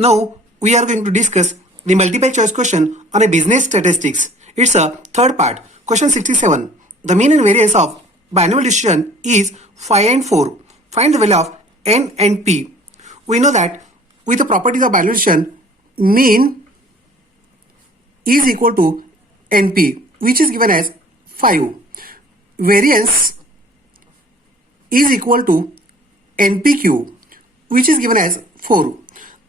Now we are going to discuss the multiple choice question on a business statistics. It's a third part. Question 67. The mean and variance of binomial distribution is 5 and 4. Find the value of n and p. We know that with the properties of binomial distribution, mean is equal to np, which is given as 5. Variance is equal to npq, which is given as 4.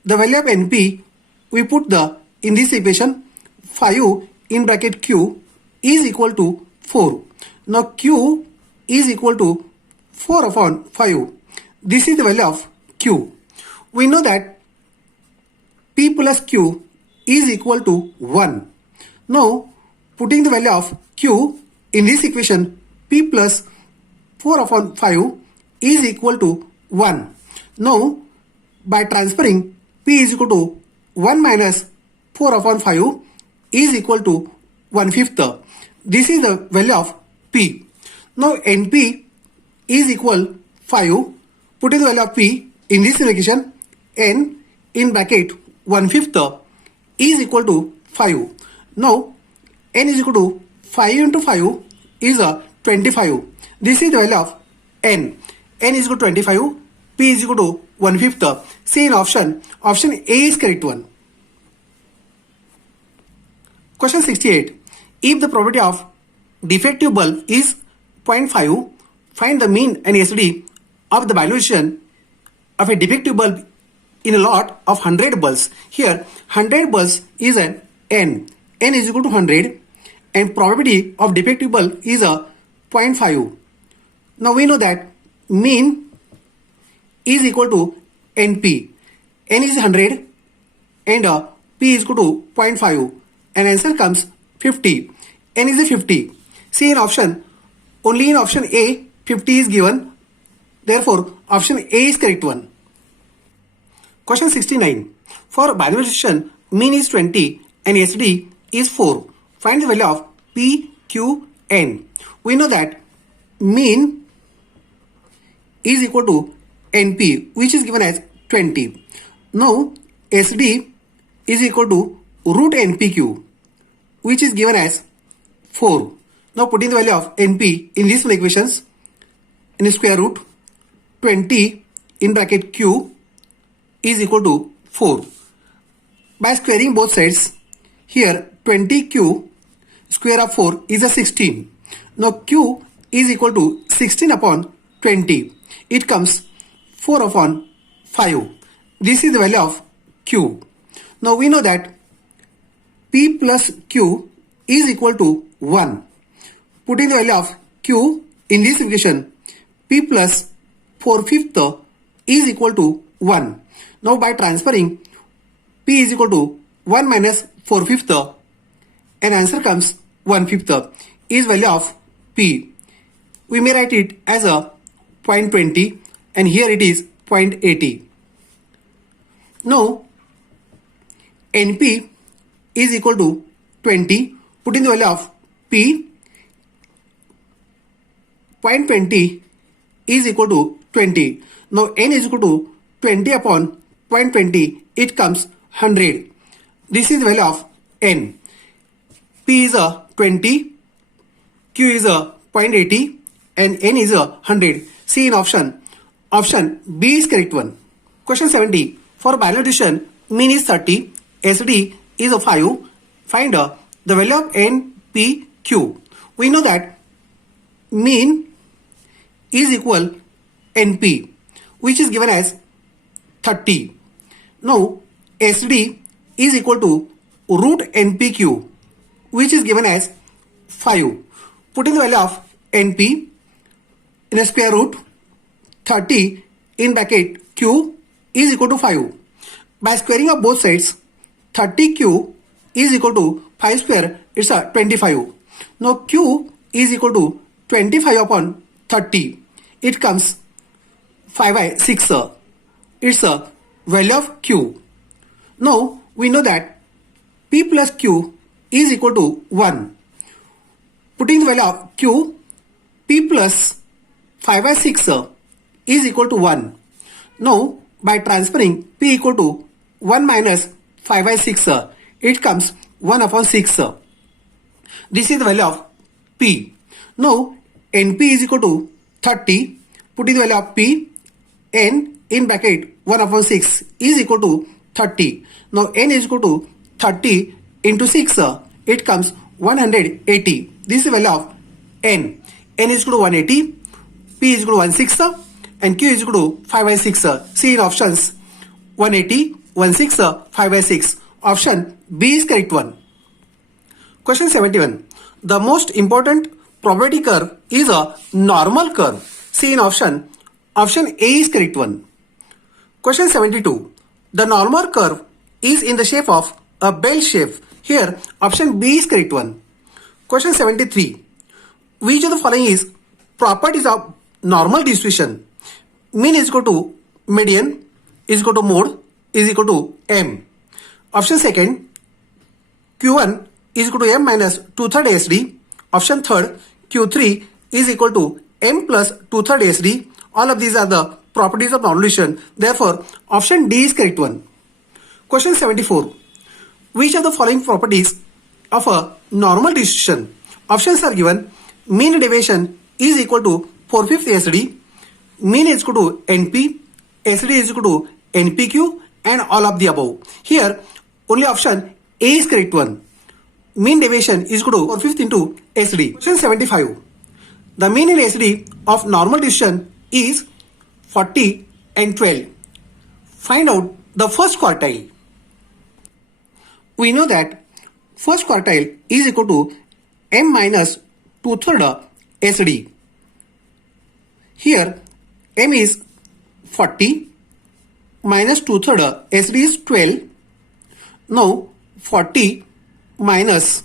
The value of np, we put in this equation 5 in bracket q is equal to 4. Now q is equal to 4 upon 5. This is the value of q. We know that p plus q is equal to 1. Now putting the value of q in this equation, p plus 4 upon 5 is equal to 1. Now by transferring p is equal to 1 minus 4 upon 5 is equal to 1/5. This is the value of p. Now np is equal 5. Putting the value of p in this equation, n in bracket 1/5 is equal to 5. Now n is equal to 5 into 5 is 25. This is the value of n. n is equal to 25. P is equal to 1/5. See in option. Option A is correct one. Question 68. If the probability of defective bulb is 0.5, find the mean and SD of the valuation of a defective bulb in a lot of 100 bulbs. Here 100 bulbs is an n. n is equal to 100 and probability of defective bulb is 0.5. Now we know that mean is equal to np. n is 100 and p is equal to 0.5 and answer comes 50. n is 50. See in option, only in option A 50 is given. Therefore option A is correct one. Question 69. For binomial distribution, mean is 20 and SD is 4. Find the value of p, q, n. We know that mean is equal to np, which is given as 20. Now SD is equal to root npq, which is given as 4. Now putting the value of np in these equations, in square root 20 in bracket q is equal to 4. By squaring both sides, here 20q square of 4 is 16. Now q is equal to 16 upon 20. It comes 4 upon 5. This is the value of q. Now we know that p plus q is equal to 1. Putting the value of q in this equation, p plus 4/5 is equal to 1. Now by transferring p is equal to 1 minus 4/5 and answer comes 1/5 is value of p. We may write it as a 0.20 and here it is 0.80. Now np is equal to 20. Putting the value of p, 0.20 is equal to 20. Now n is equal to 20 upon 0.20. It comes 100. This is the value of n. P is 20, q is 0.80 and n is 100. See in option. Option B is correct one. Question 70. For binomial distribution, mean is 30, SD is 5. Find the value of n, p, q. We know that mean is equal np, which is given as 30. Now SD is equal to root npq, which is given as 5. Putting the value of np in a square root 30 in bracket q is equal to 5. By squaring of both sides, 30q is equal to 5 square, it's 25. Now q is equal to 25 upon 30. It comes 5 by 6. It's a value of q. Now we know that p plus q is equal to 1. Putting the value of q, p plus 5 by 6 is equal to 1. Now by transferring p equal to 1 minus 5 by 6. It comes 1 upon 6. This is the value of P. Now, NP is equal to 30. Putting the value of P, N in bracket 1 upon 6 is equal to 30. Now, N is equal to 30 into 6. It comes 180. This is the value of N. N is equal to 180. P is equal to 1/6. And Q is equal to 5 by 6. See in options 180, 1/6, 5 by 6. Option B is correct one. Question 71. The most important probability curve is a normal curve. See in option A is correct one. Question 72. The normal curve is in the shape of a bell shape. Here option B is correct one. Question 73. Which of the following is properties of normal distribution? Mean is equal to median is equal to mode is equal to M. Option second, Q1 is equal to M minus 2/3 ASD. Option third, Q3 is equal to M plus 2/3 ASD. All of these are the properties of normal distribution. Therefore, option D is correct one. Question 74. Which of the following properties of a normal distribution? Options are given. Mean deviation is equal to 4/5 ASD. Mean is equal to NP. ASD is equal to NPQ and all of the above. Here, only option A is correct one. Mean deviation is equal to 4/5 into ASD. Question 75. The mean in ASD of normal distribution is 40 and 12. Find out the first quartile. We know that first quartile is equal to M minus 2/3 ASD. Here M is 40 minus 2/3 ASD is 12. Now 40 minus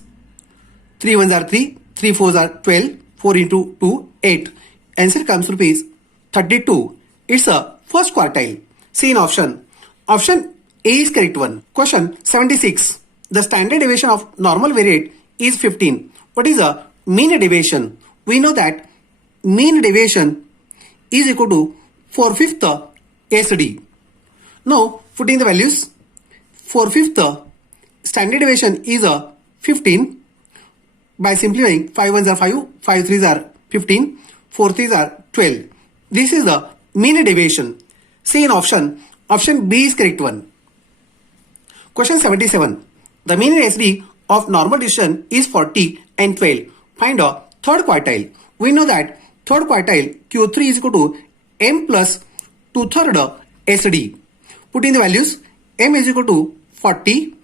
3 1s are 3, 3 4s are 12, 4 into 2, 8. Answer comes to is 32. It's a first quartile. See in option. Option A is correct one. Question 76. The standard deviation of normal variate is 15. What is the mean deviation? We know that mean deviation is equal to 4/5 ASD. Now putting the values, 4/5 standard deviation is a 15. By simplifying, 5 1s are 5, 5 3s are 15, 4 3s are 12. This is the mean deviation. See in option. Option B is correct one. Question 77. The mean in SD of normal distribution is 40 and 12. Find a third quartile. We know that third quartile Q3 is equal to M plus 2/3 SD. Put in the values. M is equal to 40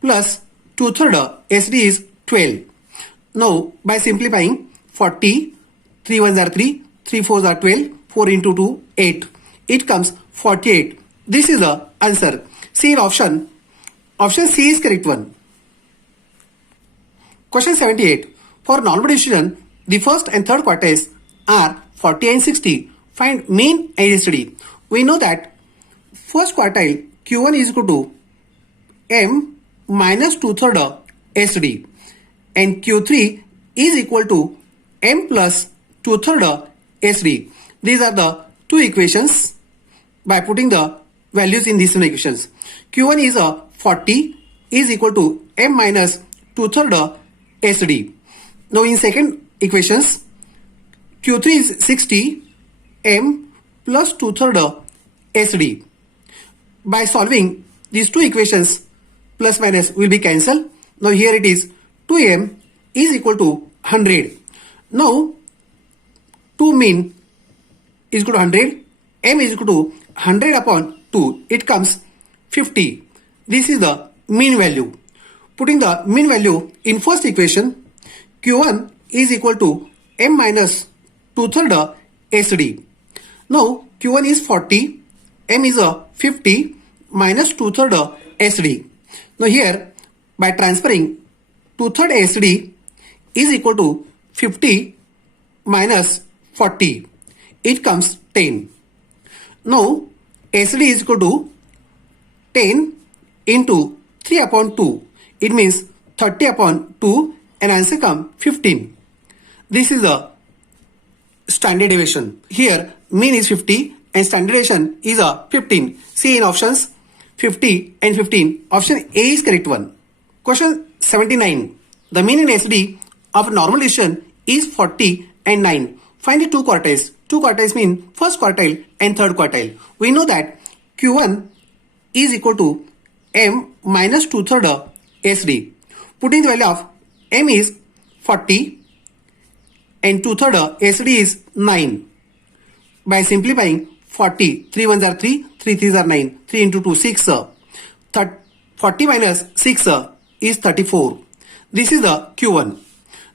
plus 2/3 SD is 12. Now by simplifying, 40, 3 1s are 3, 3 4s are 12, 4 into 2, 8. It comes 48. This is the answer. See in option. Option C is correct one. Question 78. For normal distribution, the first and third quartiles are 40 and 60. Find mean and SD. We know that first quartile Q1 is equal to M minus 2/3 SD and Q3 is equal to M plus 2/3 SD. These are the two equations. By putting the values in these two equations, Q1 is a 40 is equal to M minus 2/3 SD. Now in second equations, Q3 is 60 M plus 2/3 SD. By solving these two equations, plus minus will be cancelled. Now here it is 2M is equal to 100. Now 2 mean is equal to 100. M is equal to 100 upon 2. It comes 50. This is the mean value. Putting the mean value in first equation, Q1 is equal to M minus 2/3 SD. Now Q1 is 40, M is a 50 minus 2/3 SD. Now here by transferring 2/3 SD is equal to 50 minus 40. It comes 10. Now SD is equal to 10 into 3 upon 2. It means 30 upon 2 and answer comes 15. This is the standard deviation. Here mean is 50 and standard deviation is a 15. See in options. 50 and 15. Option A is correct one. Question 79. The mean in SD of a normal distribution is 40 and 9. Find the two quartiles. Two quartiles mean first quartile and third quartile. We know that Q1 is equal to M minus 2/3 SD. Putting the value of M is 40 and 2/3 SD is 9. By simplifying 40, 3 ones are 3, 3 threes are 9, 3 into 2, 6. 40 minus 6 is 34. This is the Q1.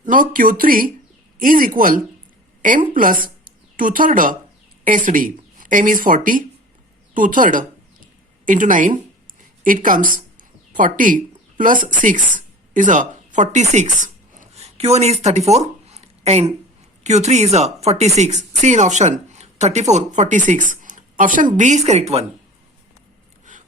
Now Q3 is equal M plus 2/3 SD. M is 40, 2/3 into 9. It comes 40 plus 6 is a 46. Q1 is 34 and Q3 is a 46. See in option 34, 46. Option B is correct one.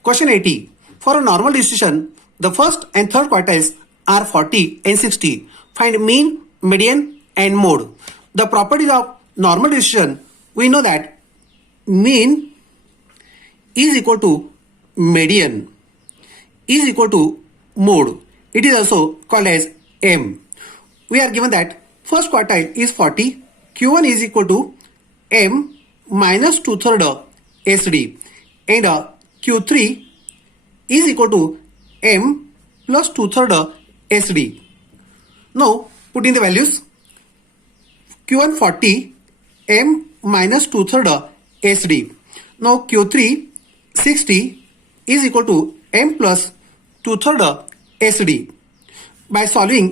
Question 80. For a normal distribution, the first and third quartiles are 40 and 60. Find mean, median and mode. The properties of normal distribution, we know that mean is equal to median is equal to mode. It is also called as M. We are given that first quartile is 40. Q1 is equal to M minus 2/3 SD and Q3 is equal to M plus 2/3 SD. Now put in the values. Q1 40, M minus 2/3 SD. Now Q3 60 is equal to M plus 2/3 SD. By solving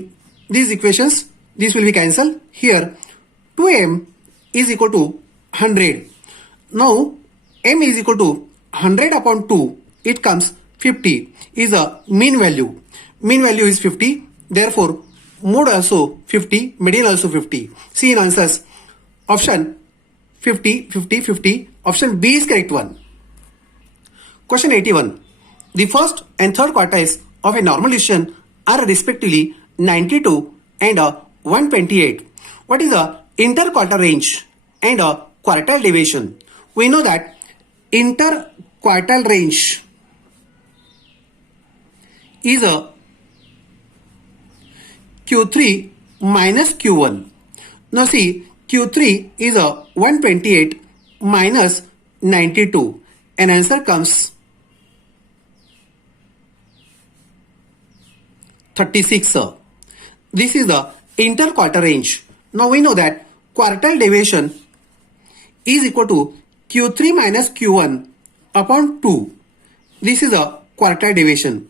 these equations, this will be cancelled. Here 2M is equal to 100. Now M is equal to 100 upon 2. It comes 50 is a mean value. Mean value is 50. Therefore, mode also 50, median also 50. See in answers. Option 50, 50, 50. Option B is correct one. Question 81. The first and third quartiles of a normal distribution are respectively 92 and 128. What is the interquartile range and quartile deviation? We know that interquartile range is a Q3 minus Q1. Now see, Q3 is a 128 minus 92 and answer comes 36. This is the interquartile range. Now we know that quartile deviation is equal to Q3 minus Q1 upon 2. This is a quartile deviation.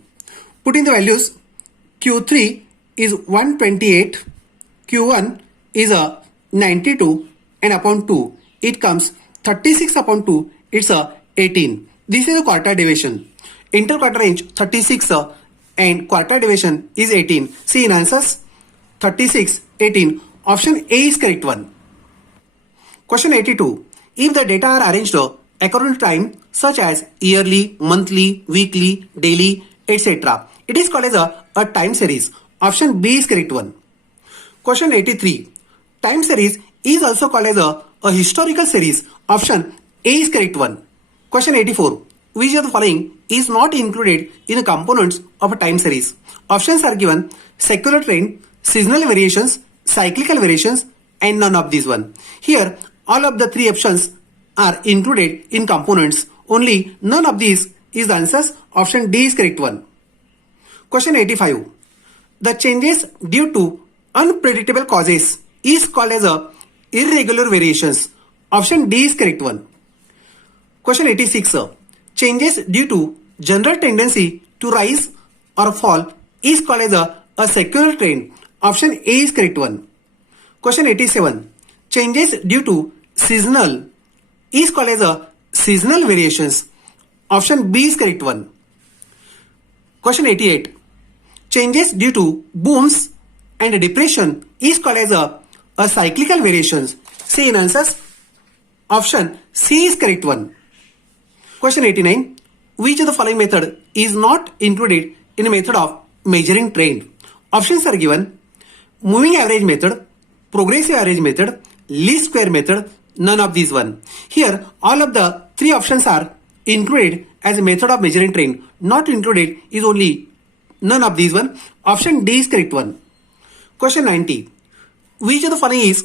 Put in the values. Q3 is 128, Q1 is a 92 and upon 2. It comes 36 upon 2. It's a 18. This is a quartile deviation. Interquartile range 36 and quartile deviation is 18. See in answers 36, 18. Option A is correct one. Question 82. If the data are arranged according to time such as yearly, monthly, weekly, daily, etc., it is called as a time series. Option B is correct one. Question 83. Time series is also called as a historical series. Option A is correct one. Question 84. Which of the following is not included in the components of a time series? Options are given: secular trend, seasonal variations, cyclical variations, and none of these one. Here, all of the three options are included in components. Only none of these is the answers. Option D is correct one. Question 85. The changes due to unpredictable causes is called as a irregular variations. Option D is correct one. Question 86. Changes due to general tendency to rise or fall is called as a secular trend. Option A is correct one. Question 87. Changes due to seasonal is called as a seasonal variations. Option B is correct one. Question 88. Changes due to booms and depression is called as a cyclical variations. See in answers. Option C is correct one. Question 89. Which of the following method is not included in a method of measuring trend? Options are given: moving average method, progressive average method, least square method, none of these one. Here all of the three options are included as a method of measuring trend. Not included is only none of these one. Option D is correct one. Question 90. Which of the following is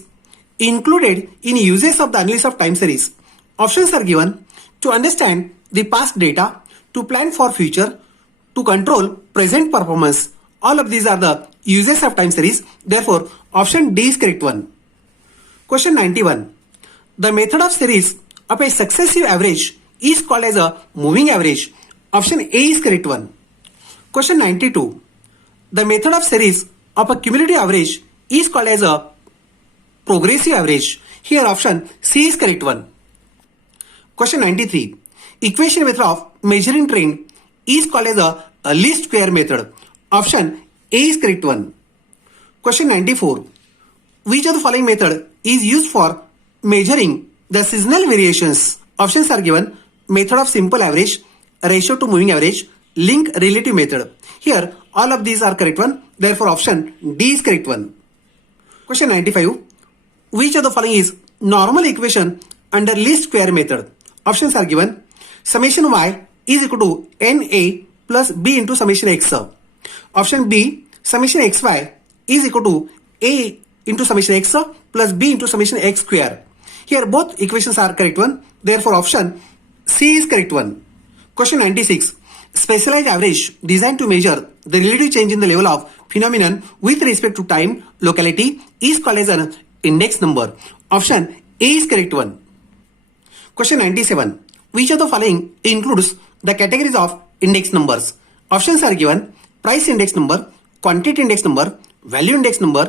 included in uses of the analysis of time series? Options are given: to understand the past data, to plan for future, to control present performance. All of these are the uses of time series. Therefore, option D is correct one. Question 91. The method of series of a successive average is called as a moving average. Option A is correct one. Question 92. The method of series of a cumulative average is called as a progressive average. Here option C is correct one. Question 93. Equation method of measuring trend is called as a least square method. Option A is correct one. Question 94. Which of the following method is used for measuring the seasonal variations? Options are given: method of simple average, ratio to moving average, link relative method. Here all of these are correct one. Therefore option D is correct one. Question 95. Which of the following is normal equation under least square method? Options are given: summation y is equal to na plus b into summation x. Option B, summation xy is equal to a into summation x plus b into summation x square. Here both equations are correct one. Therefore option C is correct one. Question 96. Specialized average designed to measure the relative change in the level of phenomenon with respect to time, locality is called as an index number. Option A is correct one. Question 97. Which of the following includes the categories of index numbers? Options are given: price index number, quantity index number, value index number,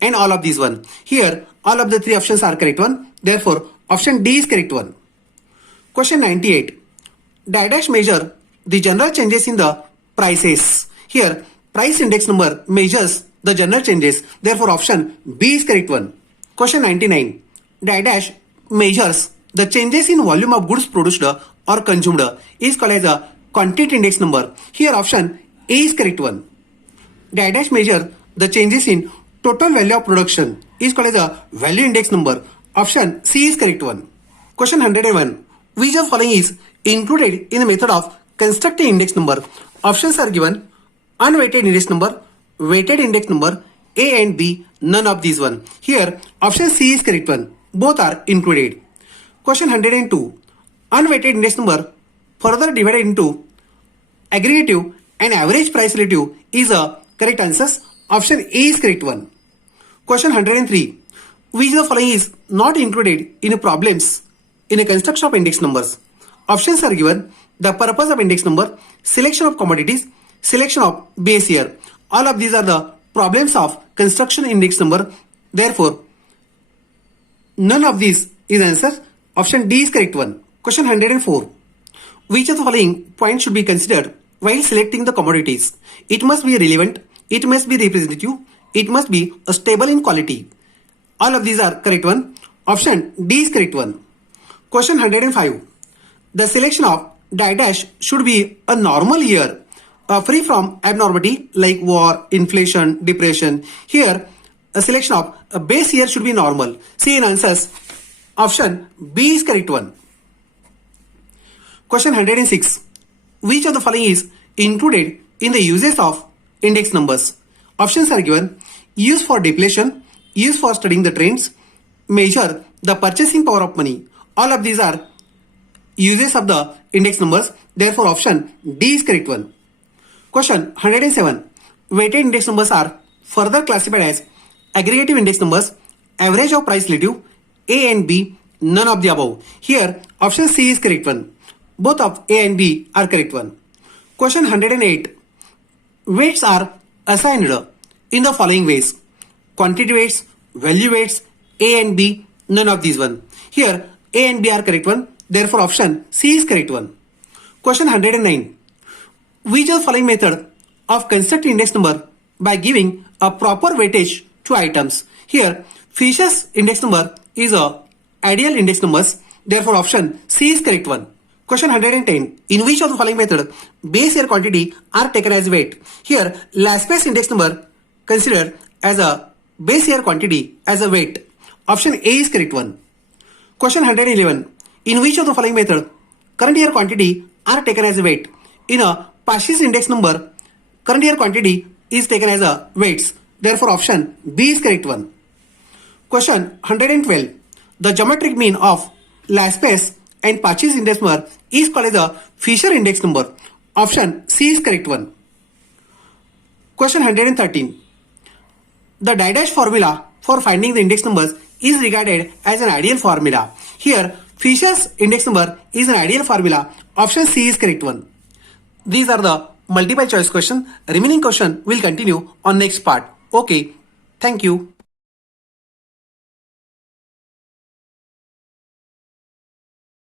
and all of these one. Here all of the three options are correct one. Therefore option D is correct one. Question 98. Dash measure the general changes in the prices. Here price index number measures the general changes. Therefore option B is correct one. Question 99. Dash measures the changes in volume of goods produced or consumed is called as a quantity index number. Here option A is correct one. Dash measure the changes in total value of production is called as a value index number. Option C is correct one. Question 101. Which of the following is included in the method of constructing index number? Options are given: unweighted index number, weighted index number, A and B, none of these one. Here option C is correct one. Both are included. Question 102. Unweighted index number further divided into aggregative and average price relative is a correct answer. Option A is correct one. Question 103. Which of the following is not included in problems in a construction of index numbers? Options are given: the purpose of index number, selection of commodities, selection of base year. All of these are the problems of construction index number. Therefore none of these is answer. Option D is correct one. Question 104. Which of the following points should be considered while selecting the commodities? It must be relevant, it must be representative, it must be stable in quality. All of these are correct one. Option D is correct one. Question 105. The selection of dash should be a normal year, free from abnormality like war, inflation, depression. Here a selection of a base year should be normal. See in answers. Option B is correct one. Question 106. Which of the following is included in the uses of index numbers? Options are given: use for deflation, use for studying the trends, measure the purchasing power of money. All of these are uses of the index numbers. Therefore option D is correct one. Question 107. Weighted index numbers are further classified as aggregative index numbers, average of price relative, A and B, none of the above. Here option C is correct one. Both of A and B are correct one. Question 108. Weights are assigned in the following ways: quantity weights, value weights, A and B, none of these one. Here A and B are correct one. Therefore option C is correct one. Question 109. Which of the following method of constructing index number by giving a proper weightage to items? Here Fisher's index number is a ideal index numbers. Therefore option C is correct one. Question 110. In which of the following method base year quantity are taken as weight? Here Laspey's index number considered as a base year quantity as a weight. Option A is correct one. Question 111. In which of the following method current year quantity are taken as a weight. In a Pasch's index number, current year quantity is taken as a weights. Therefore, option B is correct one. Question 112. The geometric mean of Laspey's and Pasch's index number is called as a Fisher index number. Option C is correct one. Question 113. The die-dash formula for finding the index numbers is regarded as an ideal formula. Here, Fisher's index number is an ideal formula. Option C is correct one. These are the multiple choice questions. Remaining question will continue on next part. Okay. Thank you.